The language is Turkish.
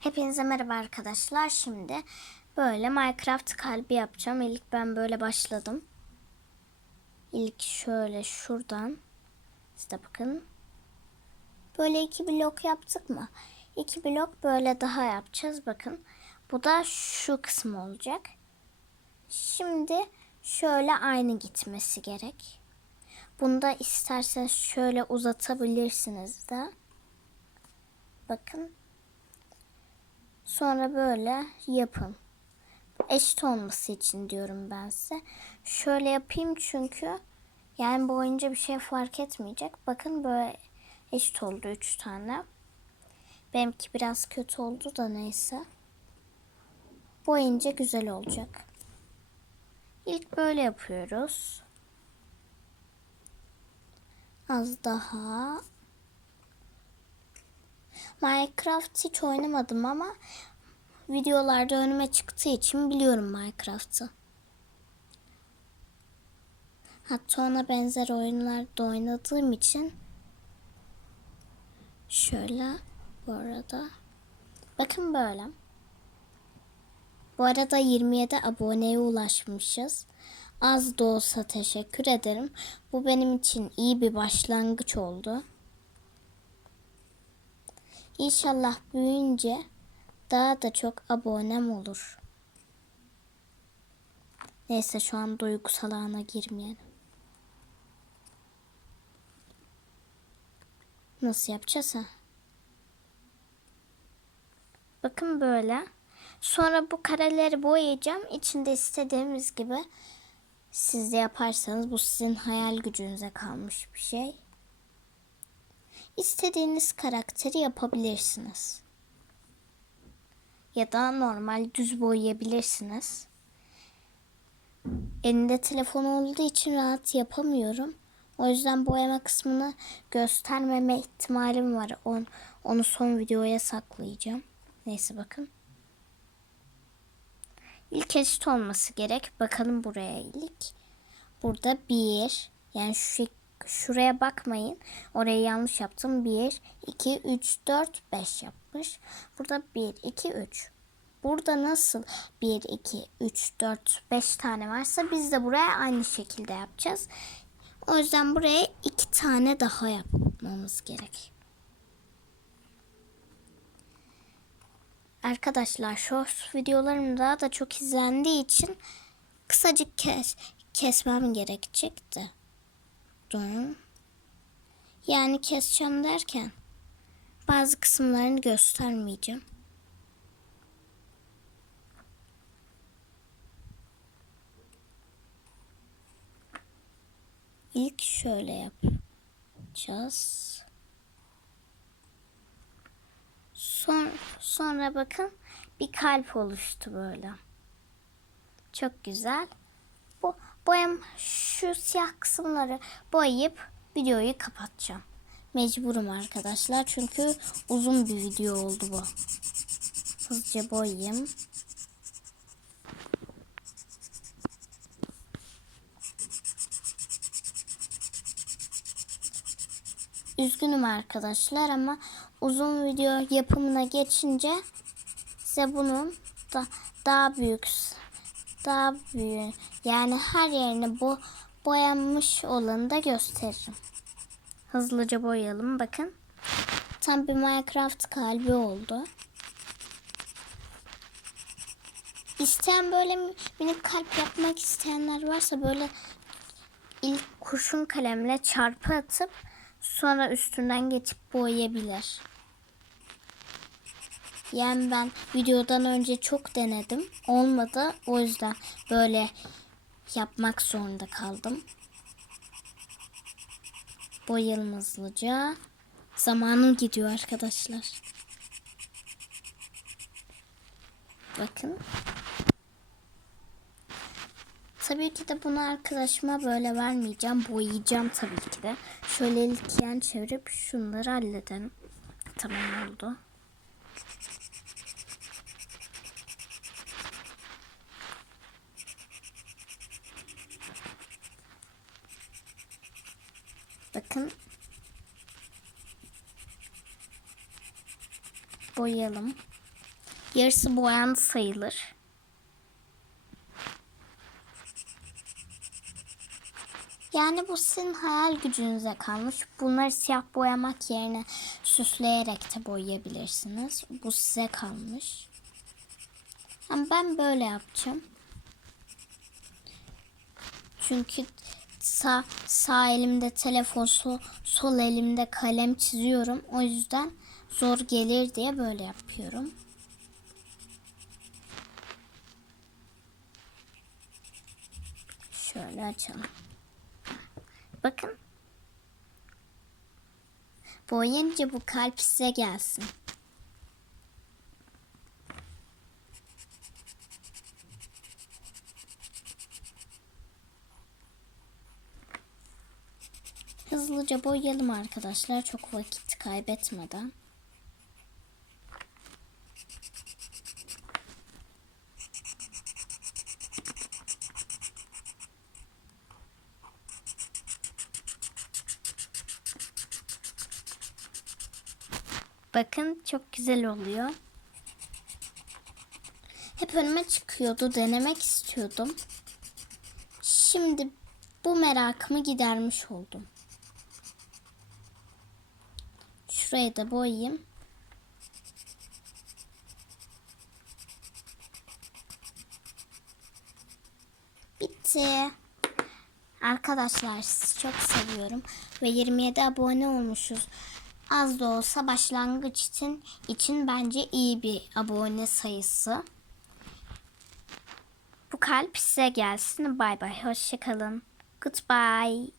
Hepinize merhaba arkadaşlar. Şimdi böyle Minecraft kalbi yapacağım. İlk ben böyle başladım. İlk şöyle şuradan. İşte bakın. Böyle iki blok yaptık mı? İki blok böyle daha yapacağız. Bakın. Bu da şu kısım olacak. Şimdi şöyle aynı gitmesi gerek. Bunda isterseniz şöyle uzatabilirsiniz de. Bakın. Sonra böyle yapın. Eşit olması için diyorum ben size. Şöyle yapayım çünkü yani boyunca bir şey fark etmeyecek. Bakın böyle eşit oldu üç tane. Benimki biraz kötü oldu da neyse. Boyunca güzel olacak. İlk böyle yapıyoruz. Az daha. Minecraft hiç oynamadım ama videolarda önüme çıktığı için biliyorum Minecraft'ı. Hatta ona benzer oyunlarda oynadığım için şöyle bu arada bakın böyle. Bu arada 27 aboneye ulaşmışız. Az da olsa teşekkür ederim. Bu benim için iyi bir başlangıç oldu. İnşallah büyüyünce daha da çok abonem olur. Neyse şu an duygusal ana girmeyelim. Nasıl yapacağız ha? Bakın böyle. Sonra bu kareleri boyayacağım. İçinde istediğimiz gibi siz de yaparsanız bu sizin hayal gücünüze kalmış bir şey. İstediğiniz karakteri yapabilirsiniz. Ya da normal düz boyayabilirsiniz. Elinde telefon olduğu için rahat yapamıyorum. O yüzden boyama kısmını göstermeme ihtimalim var. On, onu son videoya saklayacağım. Neyse bakın. İlk eşit olması gerek. Bakalım buraya ilk. Burada bir. Yani şu şuraya bakmayın. Orayı yanlış yaptım. 1, 2, 3, 4, 5 yapmış. Burada 1, 2, 3. Burada nasıl 1, 2, 3, 4, 5 tane varsa biz de buraya aynı şekilde yapacağız. O yüzden buraya 2 tane daha yapmamız gerek. Arkadaşlar short videolarım daha da çok izlendiği için kısacık kes, kesmem gerekecekti. Durun. Yani keseceğim derken bazı kısımlarını göstermeyeceğim. İlk şöyle yapacağız. Son, sonra bakın bir kalp oluştu böyle. Çok güzel. Boyam şu siyah kısımları boyayıp videoyu kapatacağım. Mecburum arkadaşlar çünkü uzun bir video oldu bu. Hızlıca boyayayım. Üzgünüm arkadaşlar ama uzun video yapımına geçince size bunun da daha büyük daha büyük yani her yerini bu boyanmış olanı da gösteririm. Hızlıca boyayalım bakın. Tam bir Minecraft kalbi oldu. İsteyen böyle minik kalp yapmak isteyenler varsa böyle ilk kurşun kalemle çarpı atıp sonra üstünden geçip boyayabilir. Yani ben videodan önce çok denedim. Olmadı. O yüzden böyle yapmak zorunda kaldım. Boyayalım hızlıca. Zamanım gidiyor arkadaşlar. Bakın. Tabii ki de bunu arkadaşıma böyle vermeyeceğim. Boyayacağım tabii ki de. Şöyle ilk yan çevirip şunları halledelim. Tamam oldu. Bakın. Boyayalım. yarısı boyandı sayılır. Yani bu sizin hayal gücünüze kalmış. Bunları siyah boyamak yerine süsleyerek de boyayabilirsiniz. Bu size kalmış. Ama ben böyle yapacağım. Çünkü sağ, sağ elimde telefon, sol, sol elimde kalem çiziyorum. O yüzden zor gelir diye böyle yapıyorum. Şöyle açalım. Bakın. Boyayınca bu kalp size gelsin. Hızlıca boyayalım arkadaşlar çok vakit kaybetmeden. Bakın çok güzel oluyor. Hep önüme çıkıyordu. Denemek istiyordum. Şimdi bu merakımı gidermiş oldum. Şurayı da boyayayım. Bitti. Arkadaşlar sizi çok seviyorum ve 27 abone olmuşuz. Az da olsa başlangıç için için bence iyi bir abone sayısı. Bu kalp size gelsin. Bay bay. Hoşçakalın. Goodbye.